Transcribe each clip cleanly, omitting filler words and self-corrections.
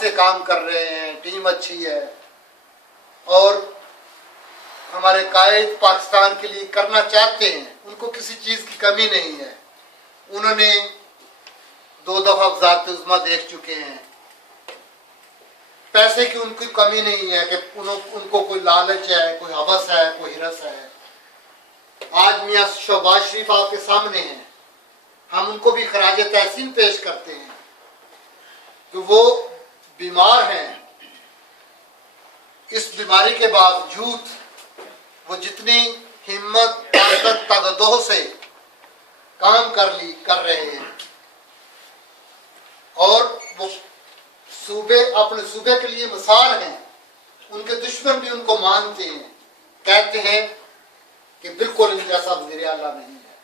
से काम कर रहे हैं, टीम अच्छी है और हमारे कायद पाकिस्तान के लिए करना चाहते हैं, उनको किसी चीज़ की कमी नहीं है। उन्होंने 2 दफ़ा वज़ारत उज़्मा देख चुके हैं। पैसे की उनकी कमी नहीं है कि उनको कोई लालच है, कोई हवस है, कोई हिरस है। आज मियाँ शहबाज शरीफ आपके सामने हैं, हम उनको भी खराज तहसीन पेश करते हैं कि वो बीमार हैं। इस बीमारी के बावजूद वो जितनी हिम्मत, ताकत, तगदोह से काम कर रहे हैं और वो अपने सूबे के लिए मिसाल हैं। उनके दुश्मन भी उनको मानते हैं, कहते हैं कि बिल्कुल इन जैसा वज़ीर आला नहीं है।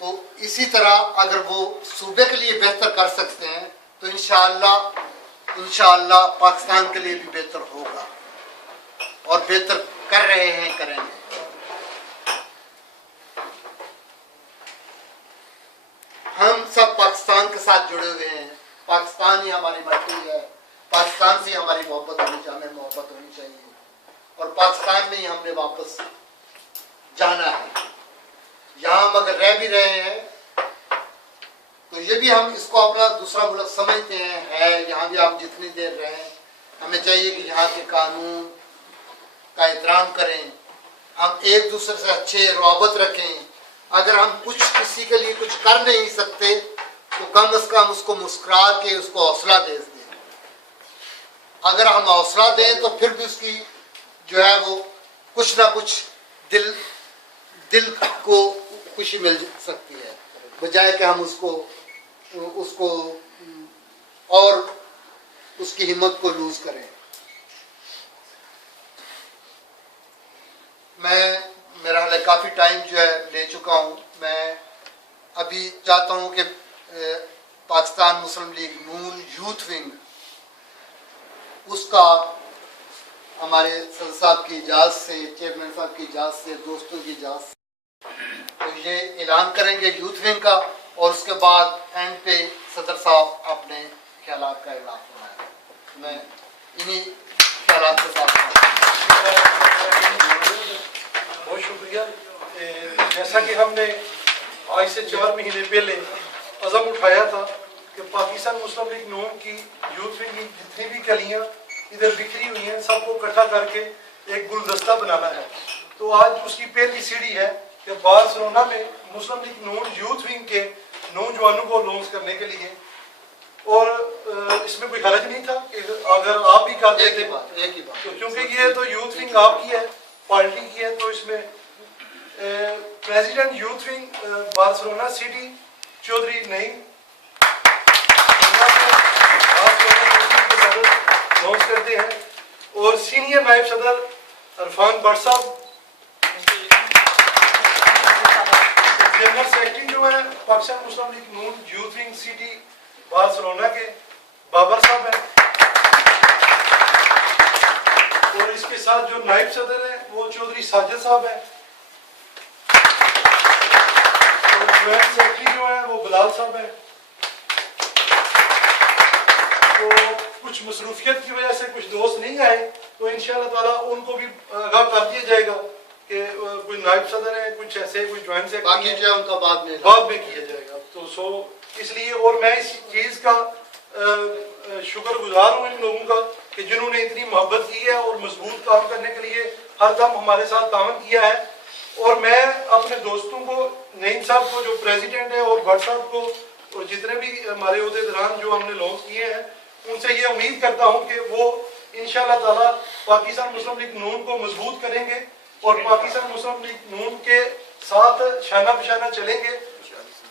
तो इसी तरह अगर वो सूबे के लिए बेहतर कर सकते हैं तो इंशाअल्लाह पाकिस्तान के लिए भी बेहतर होगा और बेहतर कर रहे हैं, करेंगे। हम सब पाकिस्तान के साथ जुड़े हुए हैं। पाकिस्तान ही हमारी मट्टी है, पाकिस्तान से हमारी मोहब्बत होनी चाहिए और पाकिस्तान में ही हमने वापस जाना है। यहाँ हम अगर रह भी रहे हैं तो ये भी हम इसको अपना दूसरा मुल्क समझते हैं। यहाँ भी आप जितनी देर रहें, हमें चाहिए कि यहाँ के कानून का एहतराम करें, हम एक दूसरे से अच्छे रवाबत रखें। अगर हम किसी के लिए कुछ कर नहीं सकते तो कम से कम उसको मुस्कुरा के उसको हौसला दे दें। अगर हम हौसला दें तो फिर भी उसकी जो है वो कुछ ना कुछ दिल को खुशी मिल सकती है, बजाय कि हम उसको और उसकी हिम्मत को लूज करें। मेरा हाल काफ़ी टाइम जो है ले चुका हूँ। मैं अभी चाहता हूँ कि पाकिस्तान मुस्लिम लीग नून यूथ विंग उसका हमारे सदर साहब की इजाज़त से, चेयरमैन साहब की इजाज़त से, दोस्तों की इजाज़त से तो ये ऐलान करेंगे यूथ विंग का और उसके बाद एंड पे सदर साहब अपने ख्यालात का ऐलान करेंगे। मैं इन्हीं ख्यालात के साथ बहुत शुक्रिया। जैसा कि हमने आज से 4 महीने पहले अज़म उठाया था कि पाकिस्तान मुस्लिम लीग नून की यूथ विंग की जितनी भी कलियाँ इधर बिखरी हुई हैं, सबको इकट्ठा करके एक गुलदस्ता बनाना है। तो आज उसकी पहली सीढ़ी है कि बार्सिलोना में मुस्लिम लीग नून यूथ विंग के नौजवानों को लॉन्च करने के लिए, और इसमें कोई हर्ज नहीं था कि अगर आप भी कर देते तो, क्योंकि ये तो यूथ विंग आपकी है, पार्टी की है, तो इसमें president youth wing Barcelona city Chaudhary Naeem launch करते हैं और सीनियर नायब सदर अरफान भट्ट साहब, जनरल सेक्रेटरी जो है पाकिस्तान मुस्लिम लीग नून यूथ विंग सिटी बार्सिलोना के बाबर साहब हैं, और इसके साथ जो नायब सदर है वो चौधरी साजिद साहब हैं, और ज्वाइंट सेक्रेटरी जो है वो बिलाल साहब हैं। तो कुछ मसरूफियत की वजह से कुछ दोस्त नहीं आए, तो इंशाअल्लाह ताला उनको भी आगाह कर दिया जाएगा कि कोई नायब सदर है, कुछ ऐसे कोई ज्वाइंट सेक्रेटरी है, जो उनका बाद में किया जाएगा। तो इसलिए, और मैं इस चीज़ का शुक्रगुजार हूँ इन लोगों का कि जिन्होंने इतनी मोहब्बत की है और मजबूत काम करने के लिए हर दम हमारे साथ तावन किया है। और मैं अपने दोस्तों को, नईम साहब को जो प्रेसिडेंट है, और भट्ट साहब को, और जितने भी हमारे अहदेदारान जो हमने लॉन्च किए हैं, उनसे ये उम्मीद करता हूँ कि वो इंशाअल्लाह ताला पाकिस्तान मुस्लिम लीग नून को मजबूत करेंगे और पाकिस्तान मुस्लिम लीग नून के साथ शाना बिशाना चलेंगे।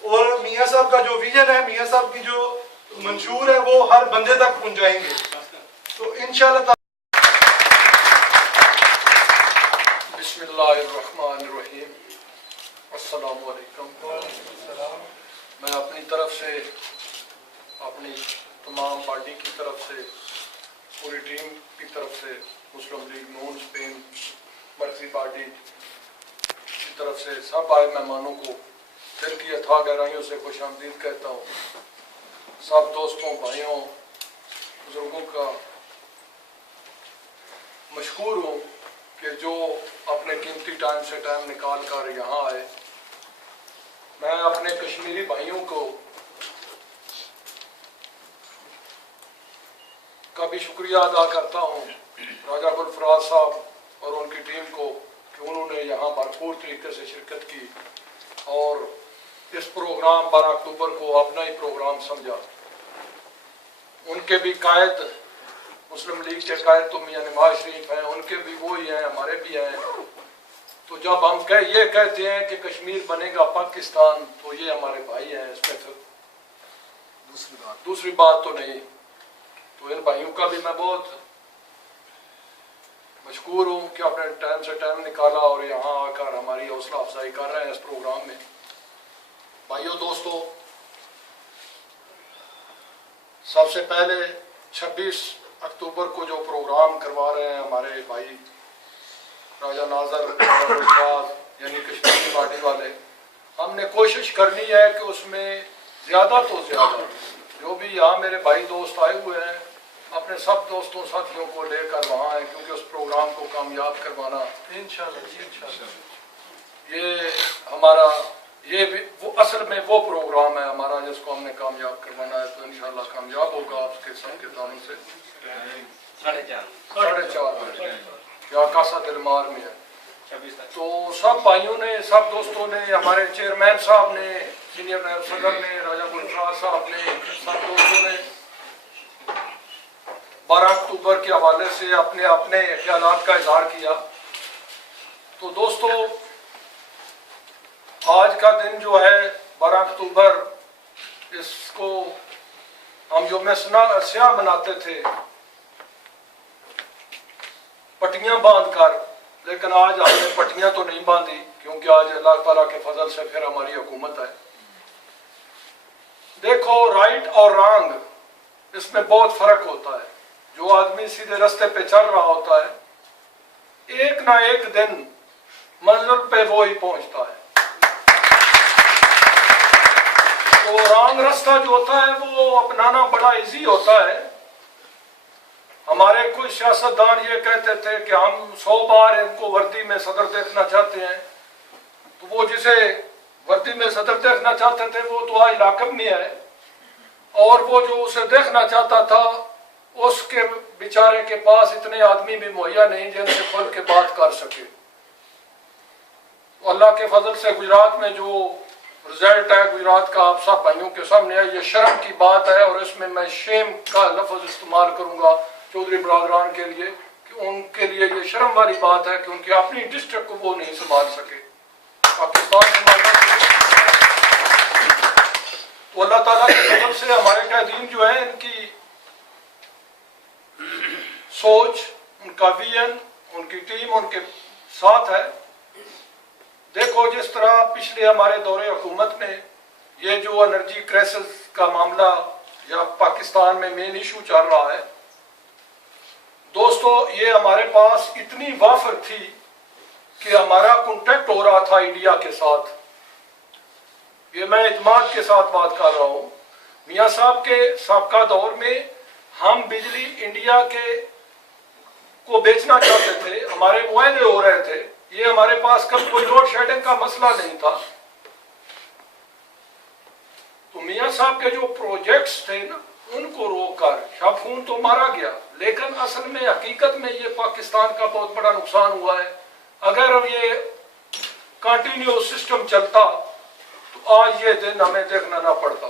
और मियाँ साहब का जो विजन है, मियाँ साहब की जो मंशूर है, वो हर बंदे तक पहुँचाएंगे। तो इंशाअल्लाह बिस्मिल्लाहिर्रहमानिर्रहीम, अस्सलामु अलैकुम। मैं अपनी तरफ से, अपनी तमाम पार्टी की तरफ से, पूरी टीम की तरफ से, मुस्लिम लीग नून स्पेन मर्कजी पार्टी की तरफ से सब आए मेहमानों को दिल की अथाह गहराइयों से खुशामदीद कहता हूँ। सब दोस्तों भाइयों बुजुर्गों का मशहूर हूँ कि जो अपने कीमती टाइम से टाइम निकाल कर यहाँ आए। मैं अपने कश्मीरी भाइयों को का भी शुक्रिया अदा करता हूँ, राजा गुलफराज साहब और उनकी टीम को, कि उन्होंने यहाँ भरपूर तरीके से शिरकत की और इस प्रोग्राम 12 अक्टूबर को अपना ही प्रोग्राम समझा। उनके भी कायद, मुस्लिम लीग के कायद तो मियां नवाज शरीफ हैं, उनके भी वो ही हैं, हमारे भी हैं। तो जब हम ये कहते हैं कि कश्मीर बनेगा पाकिस्तान, तो ये हमारे भाई हैं, इसमें फिर दूसरी बात तो नहीं। तो इन भाइयों का भी मैं बहुत मशकूर हूँ कि अपने टाइम से टाइम निकाला और यहाँ आकर हमारी हौसला अफजाई कर रहे हैं इस प्रोग्राम में। भाइयों दोस्तों, सबसे पहले 26 अक्टूबर को जो प्रोग्राम करवा रहे हैं हमारे भाई राजा नाजर यानी कश्मीरी पार्टी वाले, हमने कोशिश करनी है कि उसमें ज़्यादा तो ज़्यादा जो भी यहाँ मेरे भाई दोस्त आए हुए हैं अपने सब दोस्तों साथियों को लेकर वहाँ आए, क्योंकि उस प्रोग्राम को कामयाब करवाना इंशाअल्लाह ये हमारा ये भी वो असल में वो प्रोग्राम है हमारा जिसको हमने कामयाब करवाना है। तो इंशाअल्लाह कामयाब होगा आपके सबके तानों से। 4:30 या कासा दिलमार में है। तो सब भाइयों ने, सब दोस्तों ने, हमारे चेयरमैन साहब ने, सीनियर नायब सदर ने, राजा गुलफराज साहब ने, सब दोस्तों ने 12 अक्टूबर के हवाले से अपने अपने ख्यालात का इजहार किया। तो दोस्तों, आज का दिन जो है 12 अक्टूबर, इसको हम जो में स्याह मनाते थे पट्टियां बांधकर, लेकिन आज हमने पट्टियां तो नहीं बांधी, क्योंकि आज अल्लाह ताला के फजल से फिर हमारी हुकूमत है। देखो, राइट और रॉन्ग इसमें बहुत फर्क होता है। जो आदमी सीधे रास्ते पे चल रहा होता है, एक ना एक दिन मंजिल पे वो ही पहुंचता है। तो रॉन्ग रास्ता जो होता है वो अपनाना बड़ा इजी होता है। हमारे कुछ सियासतदान ये कहते थे कि हम 100 बार इनको वर्दी में सदर देखना चाहते हैं। तो वो जिसे वर्दी में सदर देखना चाहते थे वो तो आज लाकब में है, और वो जो उसे देखना चाहता था उसके बेचारे के पास इतने आदमी भी मुहैया नहीं जिनसे खुल के बात कर सके। तो अल्लाह के फजल से गुजरात में जो रिजल्ट है गुजरात का, आप सब भाइयों के सामने है। ये शर्म की बात है, और इसमें मैं शेम का लफ्ज इस्तेमाल करूंगा चौधरी बरादरान के लिए, कि उनके लिए ये शर्म वाली बात है कि उनकी अपनी डिस्ट्रिक्ट को वो नहीं संभाल सके, पाकिस्तान संभालना। तो अल्लाह ताला की तरफ से हमारे कायदीन जो है, इनकी सोच, उनका विजन, उनकी टीम उनके साथ है। देखो, जिस तरह पिछले हमारे दौरे हुकूमत में ये जो एनर्जी क्राइसिस का मामला या पाकिस्तान में मेन इशू चल रहा है, दोस्तों, ये हमारे पास इतनी वाफर थी कि हमारा कांटेक्ट हो रहा था इंडिया के साथ। ये मैं इत्मीनान के साथ बात कर रहा हूँ। मियाँ साहब के साबका दौर में हम बिजली इंडिया के को बेचना चाहते थे, हमारे मुआयने हो रहे थे। ये हमारे पास कब कोई लोड शेडिंग का मसला नहीं था। तो मियाँ साहब के जो प्रोजेक्ट्स थे ना, उनको रोककर शाफून तो मारा गया, लेकिन असल में हकीकत में ये पाकिस्तान का बहुत बड़ा नुकसान हुआ है। अगर ये कंटिन्यू सिस्टम चलता तो आज ये दिन हमें देखना ना पड़ता।